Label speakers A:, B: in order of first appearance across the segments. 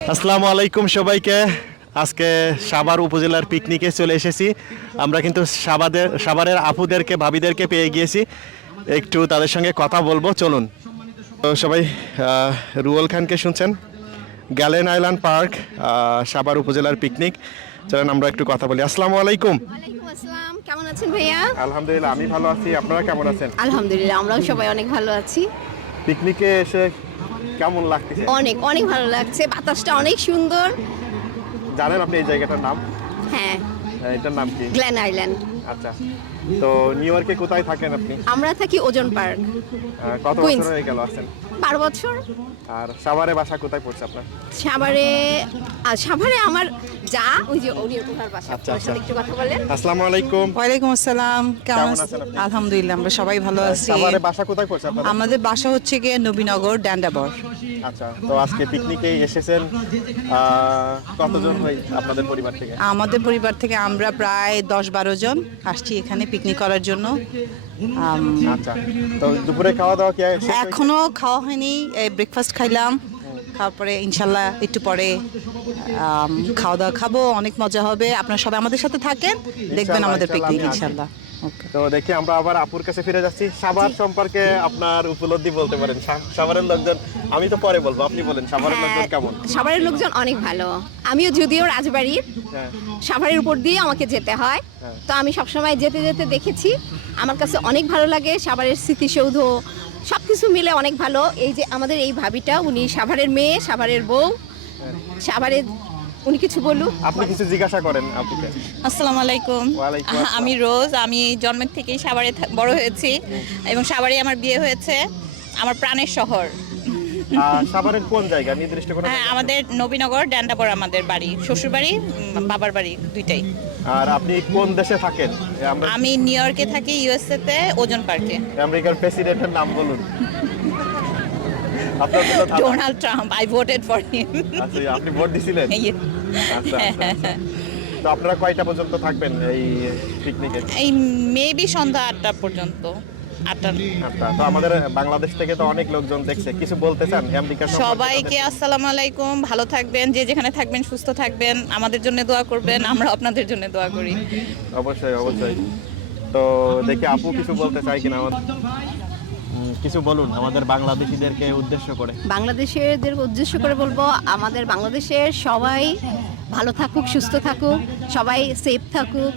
A: আসসালামু আলাইকুম সবাইকে। আজকে সাভার উপজেলার পিকনিকে চলে এসেছি। আমরা কিন্তু সাভারের আপুদেরকে ভাবিদেরকে পেয়ে গিয়েছি, একটু তাদের সঙ্গে কথা বলবো, চলুন। তো সবাই রুয়েল খানকে শুনছেন, গ্যালেন আইল্যান্ড পার্ক, সাভার উপজেলার পিকনিক। চলেন আমরা একটু কথা বলি। আসসালামু আলাইকুম।
B: ওয়ালাইকুম আসসালাম, কেমন আছেন ভাইয়া?
A: আলহামদুলিল্লাহ, আমি ভালো আছি। আপনারা কেমন আছেন?
B: আলহামদুলিল্লাহ, আমরাও সবাই অনেক ভালো আছি।
A: পিকনিকে এসে কেমন লাগতেছে?
B: অনেক অনেক ভালো লাগছে, বাতাসটা অনেক সুন্দর।
A: জানেন আপনি এই জায়গাটার নাম?
B: হ্যাঁ,
A: এটার নাম কি?
B: Glen island.
A: আচ্ছা, তো নিউ ইয়র্কে কোথায় থাকেন আপনি?
B: আমরা থাকি ওজন পার্ক।
A: কত
B: কুইন্স।
A: বছর হয়ে গেল আছেন?
B: 12 বছর।
A: আর সাভারে বাসা কোথায় পড়ছে আপনার?
B: সাভারে আমার যা ওই যে উনি ওনার বাসা।
A: আচ্ছা,
B: ওনার সাথে
A: আচ্ছা।
B: একটু কথা বলেন।
A: আসসালামু আলাইকুম।
C: ওয়ালাইকুম আসসালাম, কেমন
A: কেমন
C: আছেন?
A: আছেন আপনি?
C: আলহামদুলিল্লাহ, আমরা সবাই ভালো আছি।
A: সাভারে বাসা কোথায় পড়ছে আপনার?
C: আমাদের বাসা হচ্ছে গিয়ে নবীনগর ড্যান্ডাবর।
A: আচ্ছা, তো আজকে পিকনিকে এসেছেন কতজন হই আপনাদের পরিবার থেকে?
C: আমাদের পরিবার থেকে আমরা প্রায় 10-12 জন আসছি এখানে পিকনিক করার জন্য।
A: আচ্ছা, তো দুপুরে খাওয়া দাওয়া কি শেষ হয়েছে?
C: এখনো খাওয়া হয়নি, ব্রেকফাস্ট খাইলাম, খাওয়ার পরে ইনশাল্লাহ একটু পরে খাওয়া দাওয়া খাবো, অনেক মজা হবে। আপনারা সবাই আমাদের সাথে থাকেন, দেখবেন আমাদের
A: ইনশাল্লাহ,
C: পিকনিক
A: আমি আসি।
C: ইনশাল্লাহ। ওকে।
A: তো দেখি আমরা আবার আপুর কাছে ফিরে যাচ্ছি। সাভার সম্পর্কে আপনার উপলব্ধি বলতে পারেন। সাভারের লোকজন, আমি তো পরে বলবো, আপনি বলেন সাভারের লোকজন কেমন?
B: সাভারের লোকজন অনেক ভালো। আমিও যদিও রাজবাড়ির,
A: হ্যাঁ,
B: সাভারের উপর দিয়ে আমাকে যেতে হয়,
A: হ্যাঁ।
B: তো আমি সবসময় যেতে যেতে দেখেছি। আমার কাছে অনেক ভালো লাগে সাভারের স্মৃতিসৌধ, সব কিছু মিলে অনেক ভালো। এই যে আমাদের এই ভাবিটা, উনি সাভারের মেয়ে, সাভারের বউ, সাভারের। উনি কিছু বলুক।
A: আপনি কিছু জিজ্ঞাসা করেন আপুকে।
D: আসসালামু আলাইকুম।
A: ওয়ালাইকুম আসসালাম।
D: আমি রোজ, আমি জন্মের থেকেই সাভারে বড় হয়েছি এবং সাভারে আমার বিয়ে হয়েছে, আমার প্রাণের শহর।
A: সাভারের কোন জায়গা নির্দিষ্ট কোনো
D: হ্যাঁ,
A: জায়গা?
D: আমাদের নবীনগর ড্যান্ডাবর আমাদের বাড়ি, শ্বশুর বাড়ি, বাবার বাড়ি দুইটাই।
A: আর আপনি কোন দেশে থাকেন? আমরা
D: আমি নিউ ইয়র্কে থাকি, ইউএসএ তে, ওজন পার্কে।
A: আমেরিকার প্রেসিডেন্টের নাম বলুন। আপনার তো ধারণা-
D: Donald Trump, I voted for him.
A: আচ্ছা, আপনি ভোট দিছিলেন? আচ্ছা, আচ্ছা, আচ্ছা। তো আপনারা কয়টা পর্যন্ত থাকবেন এই পিকনিকে?
D: এই মেবি সন্ধ্যা 8টা পর্যন্ত। 8টা।
A: আচ্ছা, তো আমাদের বাংলাদেশ থেকে তো অনেক লোকজন দেখছে, কিছু বলতে চান আমেরিকা সম্পর্কে?
D: সবাইকে আসসালামু আলাইকুম, ভালো থাকবেন, যে যেখানে থাকবেন সুস্থ থাকবেন, আমাদের জন্য দোয়া করবেন, আমরা আপনাদের জন্য দোয়া করি।
A: অবশ্যই, অবশ্যই। তো দেখি আপু কিছু বলতে চাই কিনা কিছু বলুন আমাদের বাংলাদেশিদেরকে উদ্দেশ্য করে।
B: বাংলাদেশের উদ্দেশ্য করে বলবো, আমাদের বাংলাদেশের সবাই ভালো থাকুক, সুস্থ থাকুক, সবাই সেফ থাকুক।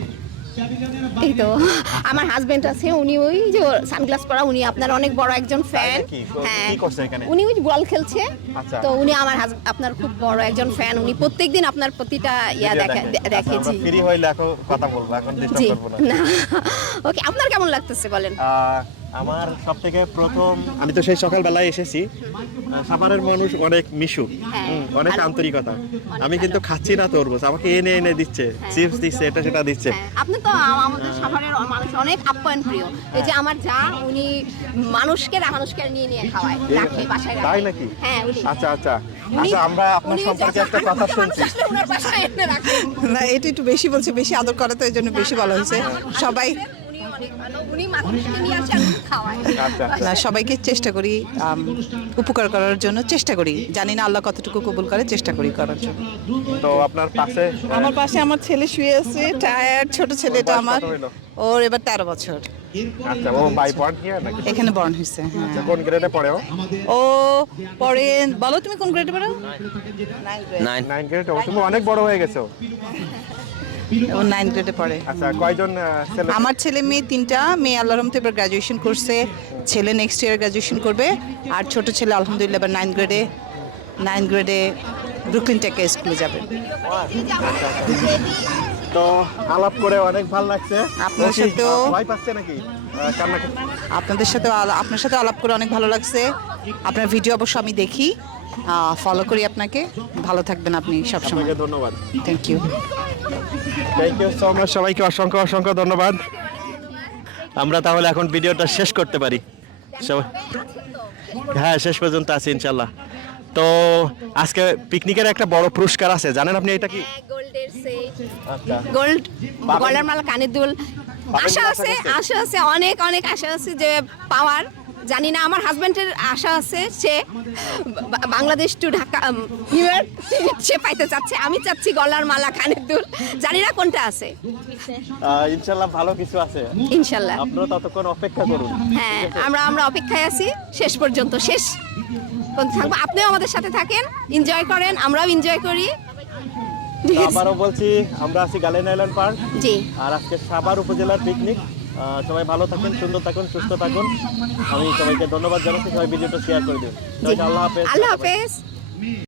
B: এই তো আমার হাজবেন্ড আছে, উনি ওই যে সানগ্লাস পরা, উনি আপনার অনেক বড় একজন ফ্যান।
A: নাকি? কি করছে এখানে?
B: উনি ওই বল খেলছে।
A: আচ্ছা।
B: তো উনি আমার আপনার খুব বড় একজন ফ্যান। উনি প্রত্যেকদিন আপনার প্রতিটা দেখে। জি,
A: ফ্রি হইলে এখন কথা বলবো, এখন
B: জি,
A: ডিস্টার্ব করব না।
B: না। ওকে, আপনার কেমন লাগতেছে বলেন?
A: আমার সব থেকে প্রথম, আমি তো সেই সকালবেলায় এসেছি। সাভারের মানুষ অনেক মিশুক,
B: হ্যাঁ,
A: অনেক
B: ভালো।
A: আন্তরিকতা।
B: অনেক
A: আমি কিন্তু
B: ভালো।
A: খাচ্ছি না তরমুজ, আমাকে এনে এনে দিচ্ছে, চিপস দিচ্ছে, এটা সেটা দিচ্ছে।
B: হ্যাঁ, আপনি তো আমাদের সাভারের মানুষ অনেক আপ্যায়ন প্রিয়। এই যে আমার যা, উনি মানুষকে নিয়ে নিয়ে খাওয়ায়, রাখে বাসায় রাখে।
A: তাই নাকি?
B: হ্যাঁ, উনি।
A: আচ্ছা, আচ্ছা।
B: উনি-
A: আচ্ছা, আমরা আপনার
B: উনি
A: সম্পর্কে
B: যখন
A: একটা কথা শুনছি।
B: মানুষ আসলে ওনার বাসায় এনে রাখে।
C: না, এটা একটু বেশি বলছে, বেশি আদর করা, তো এই জন্য বেশি বলা হয়েছে। সবাই
B: উনি অনেক ভালো, উনি মানুষকে নিয়ে আসে আর খাওয়ায়।
A: আচ্ছা, আচ্ছা।
C: না, সবাইকে চেষ্টা করি উপকার করার জন্য, চেষ্টা করি, জানি না আল্লাহ কতটুকু কবুল করে, চেষ্টা করি করার জন্য।
A: তো আপনার পাশে
C: আমার পাশে আমার ছেলে শুয়ে আছে, টায়ার, ছোট ছেলেটা
A: বয়স
C: আমার,
A: কত হইলো?
C: ওর এবার 13 বছর,
A: আচ্ছা, ও বাই পয়েন্ট হিয়ার নাকি?
C: এখানে বর্ন হয়েছে। হ্যাঁ,
A: আচ্ছা, কোন গ্রেডে পড়ে ও?
C: ও পরে, বলো তুমি কোন গ্রেডে পড়ো?
A: 9 গ্রেড। তুমি অনেক বড় হয়ে গেছো।
C: ও 9 গ্রেডে পড়ে।
A: আচ্ছা, কয়জন ছেলে?
C: আমার ছেলে মেয়ে 3টা, মেয়ে আল্লাহর রহমতে এবার গ্রাজুয়েশন করছে, ছেলে নেক্সট ইয়ার গ্রাজুয়েশন করবে, আর ছোট ছেলে আলহামদুলিল্লাহ এবার 9 গ্রেডে ব্রুকলিন টেকে স্কুলে যাবে।
A: তো আলাপ করে অনেক ভালো লাগছে।
C: আপনার
A: ও কি,
C: সাথেও-
A: ভয় পাচ্ছে নাকি? কান্না
C: আপনার সাথে আলাপ করে অনেক ভালো লাগছে। আপনার ভিডিও অবশ্য আমি দেখি, ফলো করি আপনাকে। ভালো থাকবেন আপনি সবসময়।
A: আপনাকে ধন্যবাদ।
C: Thank you.
A: Thank you so much. সবাইকে অসংখ্য অসংখ্য ধন্যবাদ। আমরা তাহলে এখন ভিডিওটা শেষ করতে পারি। সবাই, হ্যাঁ, শেষ পর্যন্ত আছে ইনশাল্লাহ। তো আজকে পিকনিকের একটা বড় পুরস্কার আছে, জানেন আপনি এটা কি?
B: গোল্ডের সেট,
A: আচ্ছা,
B: গোল্ড,
A: পাবেন?
B: গলার মালা, কানের দুল।
A: পাবেন
B: আশা
A: না,
B: আছে,
A: আশা করছেন?
B: আশা আছে, অনেক অনেক আশা আছে যে পাওয়ার। জানি না, আমার হাজব্যান্ডের আশা আছে সে Bangladesh to Dhaka New York ticket সে পাইতে চাচ্ছে, আমি চাচ্ছি গলার মালা কানের দুল, জানি না কোনটা আছে।
A: ইনশাল্লাহ ভালো কিছু আছে,
B: ইনশাল্লাহ।
A: আপনারা ততক্ষণ অপেক্ষা করুন।
B: হ্যাঁ, আমরা অপেক্ষায় আছি শেষ পর্যন্ত, শেষ পর্যন্ত থাকবো। আপনিও আমাদের সাথে থাকেন, এনজয় করেন, আমরাও এনজয় করি। ঠিক আছে?
A: আবারও বলছি আমরা আছি গার্লেন আইল্যান্ড পার্ক,
B: জি,
A: আর আজকে সাভার উপজেলার পিকনিক। সবাই ভালো থাকুন, সুন্দর থাকুন, সুস্থ থাকুন। আমি সবাইকে ধন্যবাদ জানাচ্ছি, সবাই ভিডিওটা শেয়ার করে দিন। সবাইকে আল্লাহ হাফেজ।
B: আল্লাহ হাফেজ।